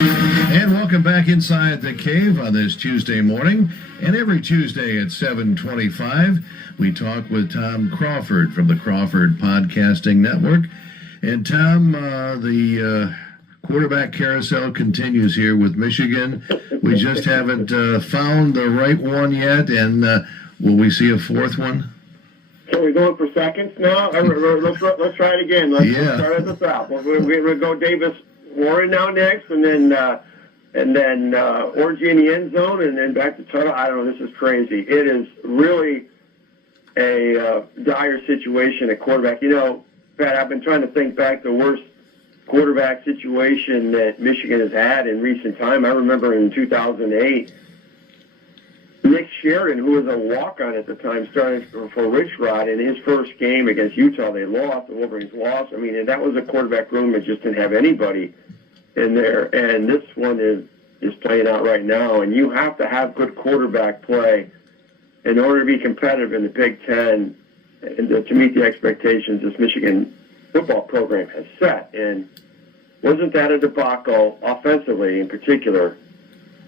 And welcome back inside the cave on this Tuesday morning. And every Tuesday at 7:25, we talk with Tom Crawford from the Crawford Podcasting Network. And Tom, the quarterback carousel continues here with Michigan. We just haven't found the right one yet. And will we see a fourth one? So we're going for seconds now? Let's try it again. Let's start at the top. We'll go Davis Warren now next, and then Orji in the end zone, and then back to Tuttle. I don't know. This is crazy. It is really a dire situation at quarterback. You know, Pat, I've been trying to think back the worst quarterback situation that Michigan has had in recent time. I remember in 2008, Nick Sheridan, who was a walk-on at the time, started for Rich Rod. In his first game against Utah, they lost. The Wolverines lost. I mean, and that was a quarterback room that just didn't have anybody in there. And this one is playing out right now. And you have to have good quarterback play in order to be competitive in the Big Ten and to meet the expectations this Michigan football program has set. And wasn't that a debacle offensively in particular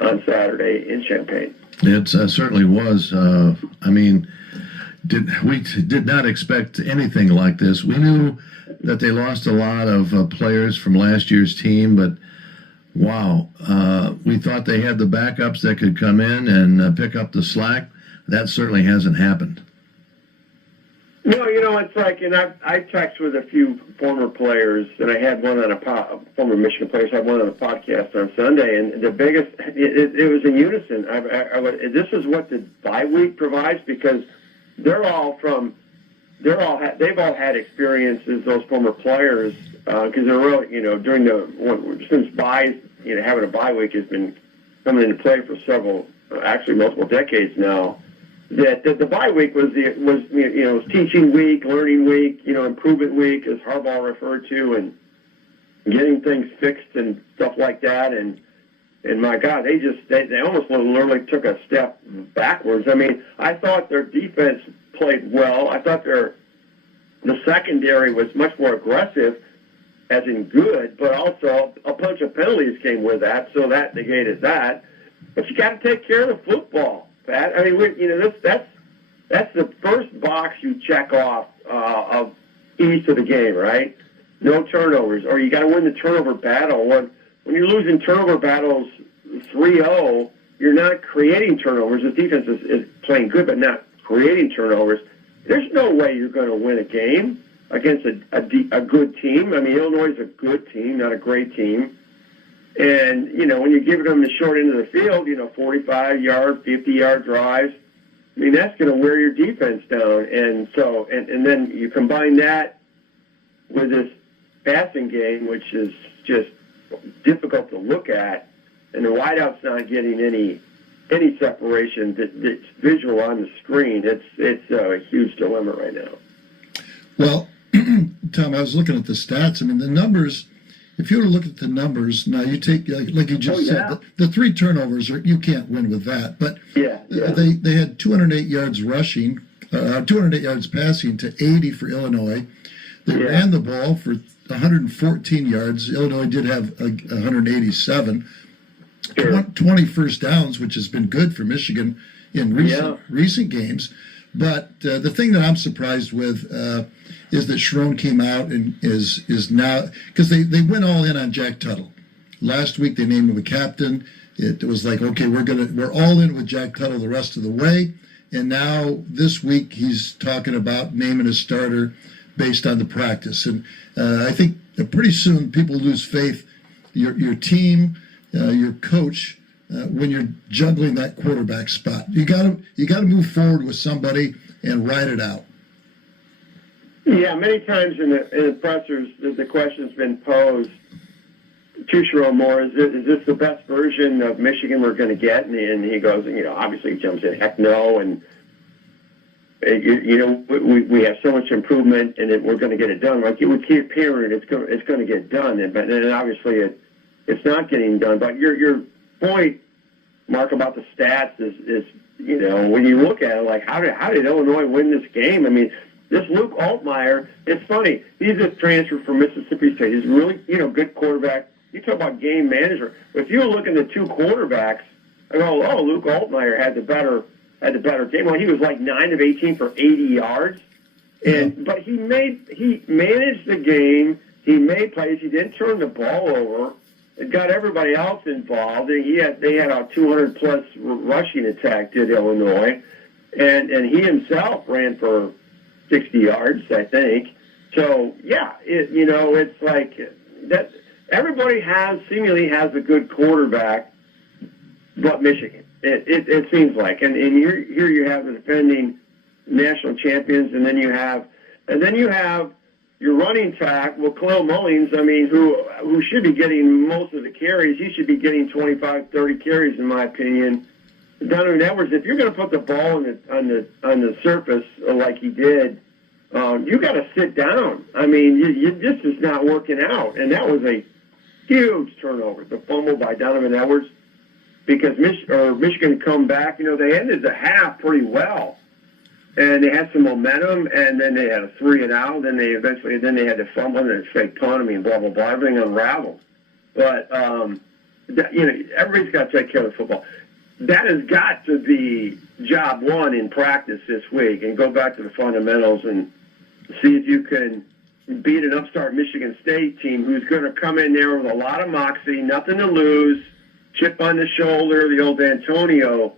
on Saturday in Champaign? It certainly was. I mean, we did not expect anything like this. We knew that they lost a lot of players from last year's team, but wow, we thought they had the backups that could come in and pick up the slack. That certainly hasn't happened. No, you know, it's like, and I text with a few former players, and I had one on former Michigan players, had one on a podcast on Sunday, and the biggest, it was in unison. This is what the bye week provides, because they've all had experiences, those former players, because they're really, you know, since buys, you know, having a bye week has been coming into play for multiple decades now. That the bye week was teaching week, learning week, you know, improvement week, as Harbaugh referred to, and getting things fixed and stuff like that. And my God, they almost literally took a step backwards. I mean, I thought their defense played well. I thought the secondary was much more aggressive, as in good, but also a bunch of penalties came with that, so that negated that. But you got to take care of the football, Pat. I mean, that's the first box you check off of each of the game, right? No turnovers, or you got to win the turnover battle. When you're losing turnover battles 3-0, you're not creating turnovers. The defense is playing good, but not creating turnovers. There's no way you're going to win a game against a good team. I mean, Illinois is a good team, not a great team. And, you know, when you give them the short end of the field, you know, 45-yard, 50-yard drives, I mean, that's going to wear your defense down. And so, and then you combine that with this passing game, which is just difficult to look at, and the wideout's not getting any separation that's visual on the screen. It's a huge dilemma right now. Well, Tom, I was looking at the stats. I mean, the numbers, if you were to look at the numbers, now you take, like you just said, the 3 turnovers, you can't win with that. But they had 208 yards rushing, 208 yards passing to 80 for Illinois. They ran the ball for 114 yards. Illinois did have 187. 20 first downs, which has been good for Michigan in recent games. But the thing that I'm surprised with is that Sherrone came out and is now, because they went all in on Jack Tuttle. Last week they named him a captain. It was like, okay, we're all in with Jack Tuttle the rest of the way. And now this week he's talking about naming a starter based on the practice. And I think pretty soon people lose faith. Your team, your coach, when you're juggling that quarterback spot, you got to move forward with somebody and ride it out. Yeah, many times in the pressers, the question's been posed to Sherrone Moore: is this the best version of Michigan we're going to get? And he goes, you know, obviously he jumps in, heck no, and you know, we have so much improvement, and we're going to get it done. Like with Keith Perrin, it's going to get done, but obviously it's not getting done. But your point, Mark, about the stats is you know, when you look at it, like how did Illinois win this game? I mean, this Luke Altmaier, it's funny. He's a transfer from Mississippi State. He's really, you know, good quarterback you talk about game manager. If you look at the two quarterbacks, I go, oh, Luke Altmaier had the better game. Well, he was like 9 of 18 for 80 yards, but he managed the game. He made plays. He didn't turn the ball over. It got everybody else involved. And they had a 200-plus rushing attack, did Illinois, and he himself ran for 60 yards, I think. So yeah, it's like that. Everybody seemingly has a good quarterback, but Michigan. It seems like, and here you have the defending national champions, and then you have your running tack. Well, Khalil Mullins, I mean, who should be getting most of the carries. He should be getting 25, 30 carries, in my opinion. Donovan Edwards, if you're going to put the ball on the surface like he did, you got to sit down. I mean, this is not working out, and that was a huge turnover. The fumble by Donovan Edwards, because Michigan come back. They ended the half pretty well, and they had some momentum, and then they had a 3-and-out. Then they had to fumble and a fake punt. I mean, blah blah blah. Everything unraveled. But everybody's got to take care of the football. That has got to be job one in practice this week, and go back to the fundamentals and see if you can beat an upstart Michigan State team who's going to come in there with a lot of moxie, nothing to lose, chip on the shoulder, the old Antonio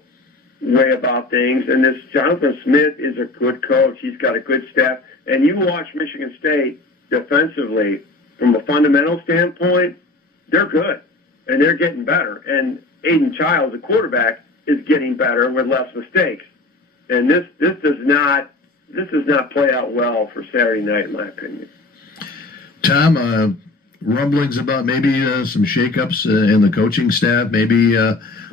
way about things. And this Jonathan Smith is a good coach. He's got a good staff. And you watch Michigan State defensively from a fundamental standpoint, they're good, and they're getting better. And Aiden Childs, the quarterback, is getting better with less mistakes. And this does not play out well for Saturday night, in my opinion. Tom, rumblings about maybe some shakeups in the coaching staff, maybe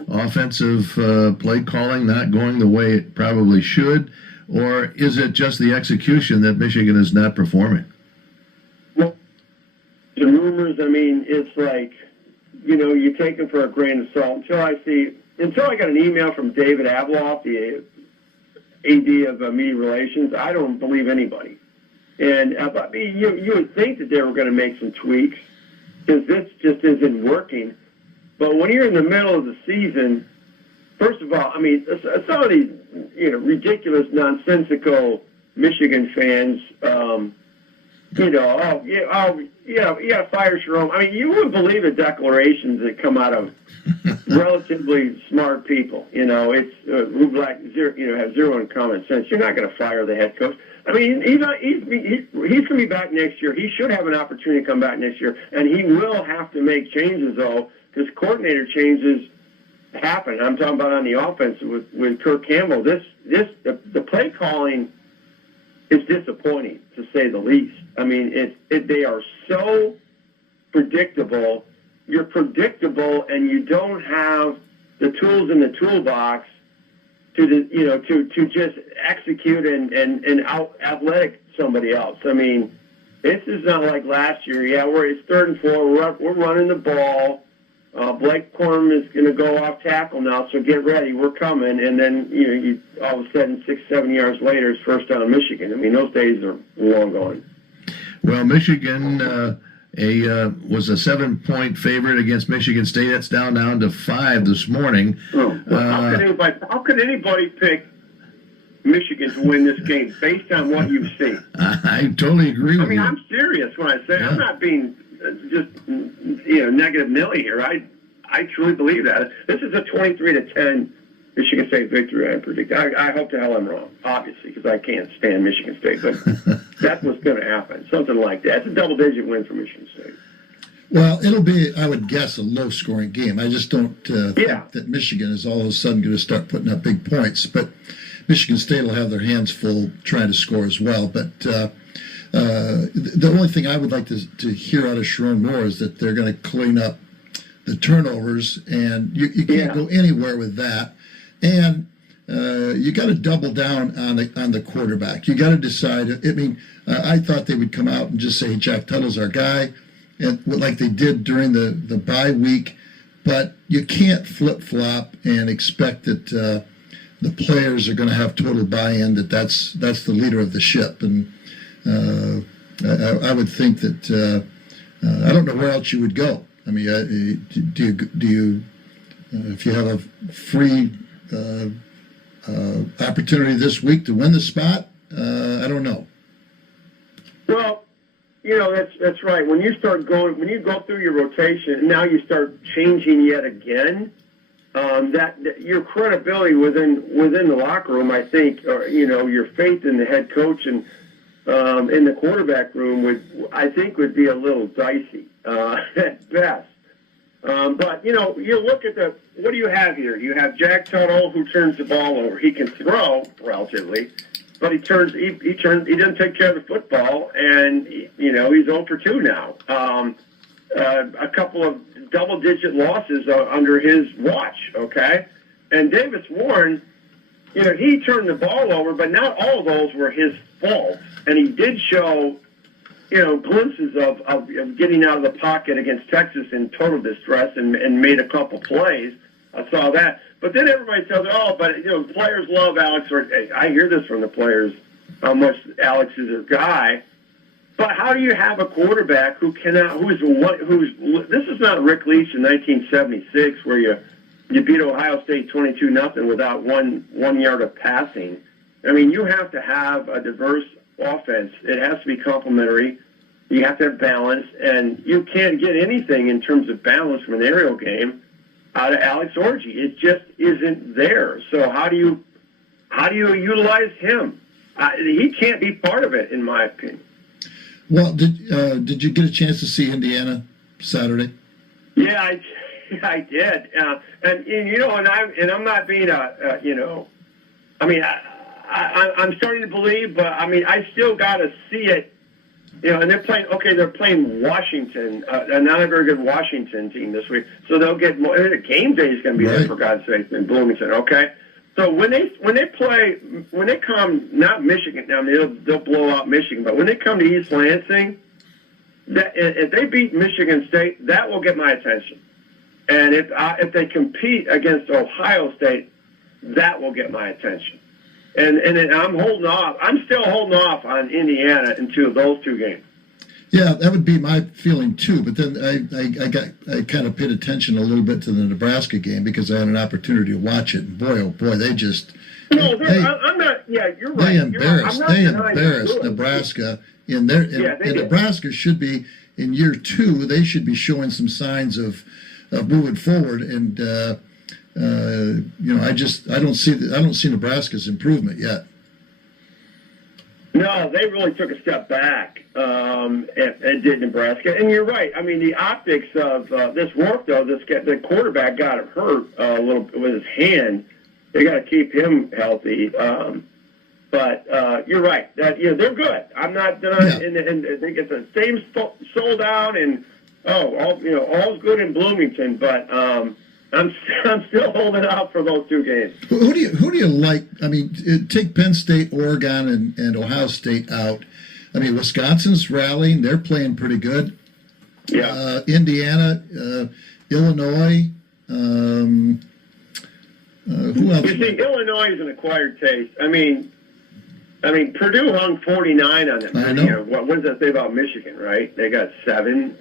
offensive play calling not going the way it probably should, or is it just the execution that Michigan is not performing? Well, the rumors, I mean, it's like, you take them for a grain of salt until I got an email from David Abloff, the AD of Media Relations. I don't believe anybody. And you would think that they were going to make some tweaks, because this just isn't working. But when you're in the middle of the season, first of all, I mean, some of these ridiculous, nonsensical Michigan fans, fire Sharon. I mean, you wouldn't believe the declarations that come out of relatively smart people. It's have zero in common sense. You're not going to fire the head coach. I mean, he's going to be back next year. He should have an opportunity to come back next year, and he will have to make changes, though, because coordinator changes happen. I'm talking about on the offense with Kirk Campbell. The play calling is disappointing, to say the least. I mean, they are so predictable. You're predictable, and you don't have the tools in the toolbox to just execute and out athletic somebody else. I mean, this is not like last year. Yeah, it's 3rd and 4. We're running the ball. Blake Corum is going to go off tackle now, so get ready. We're coming. And then all of a sudden, 6-7 yards later, it's first down Michigan. I mean, those days are long gone. Well, Michigan was a 7-point favorite against Michigan State. That's down to 5 this morning. How could anybody pick Michigan to win this game based on what you've seen? I totally agree with you. I'm serious when I say I'm not being just negative Nilly here. I truly believe that. This is a 23-10 Michigan State victory, I predict. I hope to hell I'm wrong, obviously, because I can't stand Michigan State, but that's what's going to happen, something like that. It's a double-digit win for Michigan State. Well, it'll be, I would guess, a low-scoring game. I just don't think that Michigan is all of a sudden going to start putting up big points, but Michigan State will have their hands full trying to score as well. But the only thing I would like to hear out of Sharon Moore is that they're going to clean up the turnovers, and you can't go anywhere with that. And you got to double down on the quarterback. You got to decide. I mean, I thought they would come out and just say Jack Tuttle's our guy, and like they did during the bye week. But you can't flip flop and expect that the players are going to have total buy-in. That's the leader of the ship. And I would think that I don't know where else you would go. I mean, do you if you have a free opportunity this week to win the spot, I don't know. Well, that's right. When you go through your rotation, and now you start changing yet again. That your credibility within the locker room, I think, or your faith in the head coach and in the quarterback room would be a little dicey at best. But you look at what do you have here? You have Jack Tuttle, who turns the ball over. He can throw relatively, but he doesn't take care of the football, and he's 0 for 2 now. A couple of double-digit losses under his watch, okay? And Davis Warren, he turned the ball over, but not all of those were his fault. And he did show, glimpses of getting out of the pocket against Texas in total distress and made a couple plays. I saw that. But then everybody says, but players love Alex. I hear this from the players, how much Alex is a guy. But how do you have a quarterback who's this is not Rick Leach in 1976 where you beat Ohio State 22-0 without one yard of passing. I mean, you have to have a diverse offense. It has to be complementary. You have to have balance, and you can't get anything in terms of balance from an aerial game out of Alex Orji. It just isn't there. So how do you utilize him? He can't be part of it, in my opinion. Well, did you get a chance to see Indiana Saturday? Yeah, I did, and I'm not being I'm starting to believe, but I still got to see it, and they're playing Washington, not a very good Washington team this week, so they'll get more. Game day is going to be there, for God's sake, in Bloomington, okay? So when they come, not Michigan, now they'll blow out Michigan, but when they come to East Lansing, if they beat Michigan State, that will get my attention. And if they compete against Ohio State, that will get my attention. And I'm holding off. I'm still holding off on Indiana until those two games. Yeah, that would be my feeling too. But then I kind of paid attention a little bit to the Nebraska game because I had an opportunity to watch it. And boy, oh boy, they just I'm not. Yeah, you're right. They embarrassed Nebraska in their. And Nebraska should be in year 2. They should be showing some signs of moving forward. And I don't see Nebraska's improvement yet. No, they really took a step back and did Nebraska. And you're right. I mean, the optics of this work, though, the quarterback got hurt a little bit with his hand. They got to keep him healthy. But you're right. That they're good. I'm not denying. Yeah. And they get the same sold out and all's good in Bloomington. But I'm still holding out for those two games. Who do you like? I mean, take Penn State, Oregon, and Ohio State out. I mean, Wisconsin's rallying; they're playing pretty good. Yeah. Indiana, Illinois. Who else? You see, Illinois is an acquired taste. I mean, Purdue hung 49 on them. I know. What does that say about Michigan? Right? They got 7.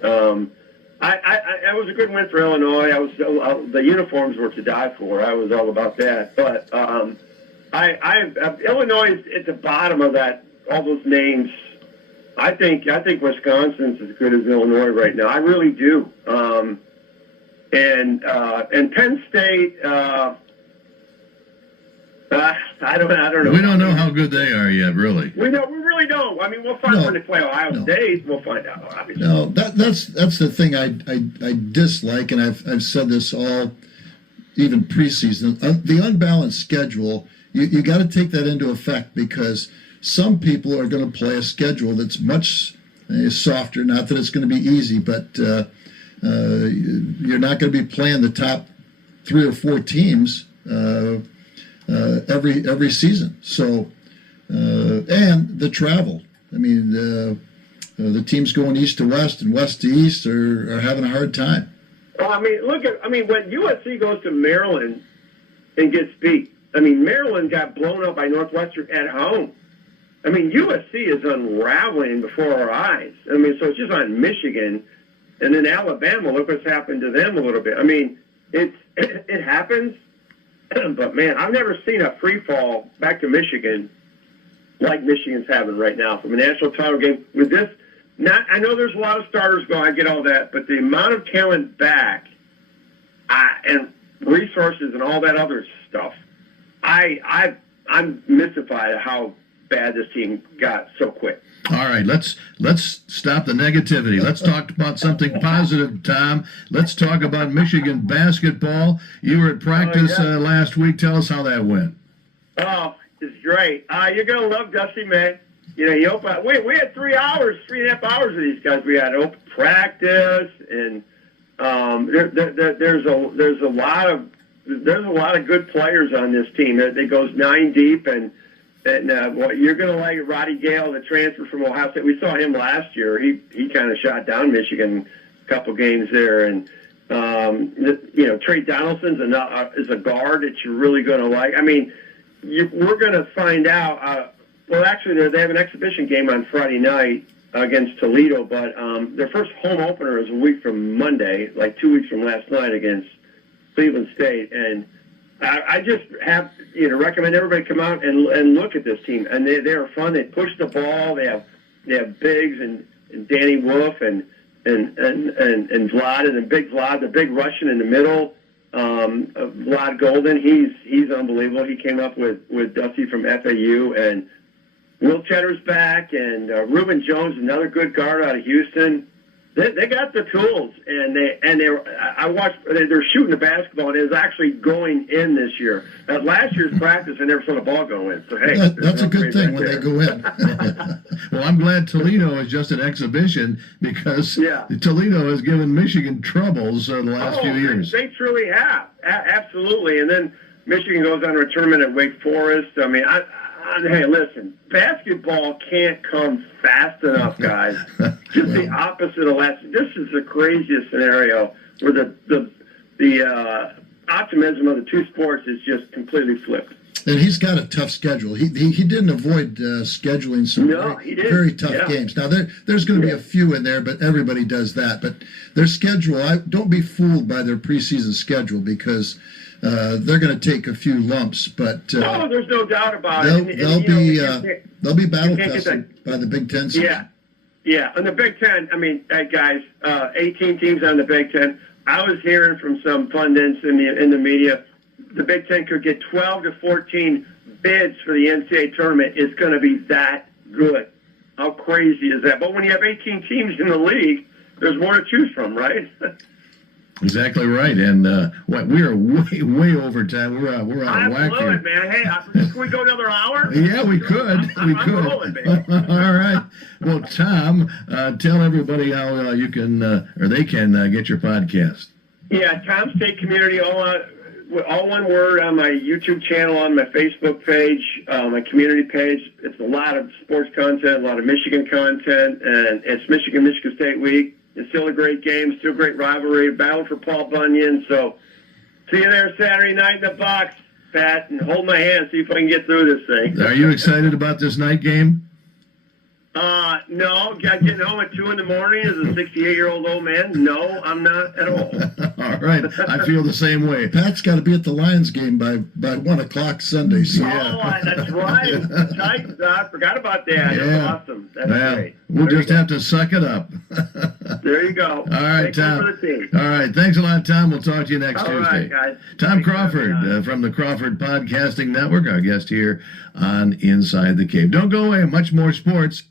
It was a good win for Illinois. The uniforms were to die for. I was all about that. But Illinois is at the bottom of that. All those names. I think Wisconsin's as good as Illinois right now. I really do. And Penn State. I don't know. We don't know how good they are yet, really. We really don't. I mean, we'll find when they play Ohio State. We'll find out. Obviously. No, that's the thing I dislike, and I've said this all, even preseason. The unbalanced schedule. You got to take that into effect because some people are going to play a schedule that's much softer. Not that it's going to be easy, but you're not going to be playing the top 3 or 4 teams. Every season. So, and the travel. I mean, the teams going east to west and west to east are having a hard time. Well, I mean, when USC goes to Maryland and gets beat, I mean, Maryland got blown up by Northwestern at home. I mean, USC is unraveling before our eyes. I mean, so it's just on Michigan. And then Alabama, look what's happened to them a little bit. I mean, it happens, but man, I've never seen a free fall back to Michigan like Michigan's having right now from a national title game with this. I know there's a lot of starters going. I get all that, but the amount of talent back and resources and all that other stuff, I'm mystified at how bad this team got so quick. All right, let's stop the negativity. Let's talk about something positive, Tom. Let's talk about Michigan basketball. You were at practice last week. Tell us how that went. Oh, it's great. You're gonna love Dusty May. You know, he opened. We had 3.5 hours with these guys. We had open practice, and there's a lot of good players on this team. It goes 9 deep, and you're going to like Roddy Gale, the transfer from Ohio State. We saw him last year. He kind of shot down Michigan a couple games there, and Trey Donaldson's is a guard that you're really going to like. I mean, we're going to find out. Well, actually, they have an exhibition game on Friday night against Toledo, but their first home opener is a week from Monday, like 2 weeks from last night against Cleveland State. And I just have recommend everybody come out and look at this team. And they are fun. They push the ball. They have Biggs and Danny Wolf and Vlad, and Big Vlad, the big Russian in the middle. Vlad Golden, he's unbelievable. He came up with Dusty from FAU, and Will Cheddar's back, and Reuben Jones, another good guard out of Houston. They got the tools, and I watched. They're shooting the basketball, and it was actually going in this year. At last year's practice, I never saw the ball go in. So hey, that's a good thing when they go in. Well, I'm glad Toledo is just an exhibition, because Toledo has given Michigan troubles the last few years. They truly have, absolutely. And then Michigan goes on to a tournament at Wake Forest. I mean, hey, listen, basketball can't come fast enough, guys. Just the opposite of last. This is the craziest scenario where the optimism of the two sports is just completely flipped. And he's got a tough schedule. He didn't avoid scheduling some very tough games. Now, there's going to be a few in there, but everybody does that. But their schedule, don't be fooled by their preseason schedule, because they're going to take a few lumps. But there's no doubt about it. They'll be battle tested by the Big Ten season. Yeah. And the Big Ten, I mean, guys, 18 teams on the Big Ten. I was hearing from some pundits in the media, the Big Ten could get 12 to 14 bids for the NCAA tournament. It's going to be that good. How crazy is that? But when you have 18 teams in the league, there's more to choose from, right? Exactly right. And we are way over time. We're out of whack here. It, man. Hey, can we go another hour? Yeah, we could. I'm rolling, man. All right. Well, Tom, tell everybody how you can or they can get your podcast. Yeah, Tom State Community, all one word, on my YouTube channel, on my Facebook page, my community page. It's a lot of sports content, a lot of Michigan content, and it's Michigan State week. It's still a great game, still a great rivalry, battle for Paul Bunyan. So see you there Saturday night in the box, Pat, and hold my hand, see if I can get through this thing. Are you excited about this night game? No, getting home at 2 in the morning as a 68-year-old old man. No, I'm not at all. All right, I feel the same way. Pat's got to be at the Lions game by 1 o'clock Sunday. So. That's right. I forgot about that. That's awesome. That's great. We'll just have to suck it up. There you go. All right, Tom. All right, thanks a lot, Tom. We'll talk to you next Tuesday. All right, guys. Tom Crawford from the Crawford Podcasting Network, our guest here on Inside the Cave. Don't go away. Much more sports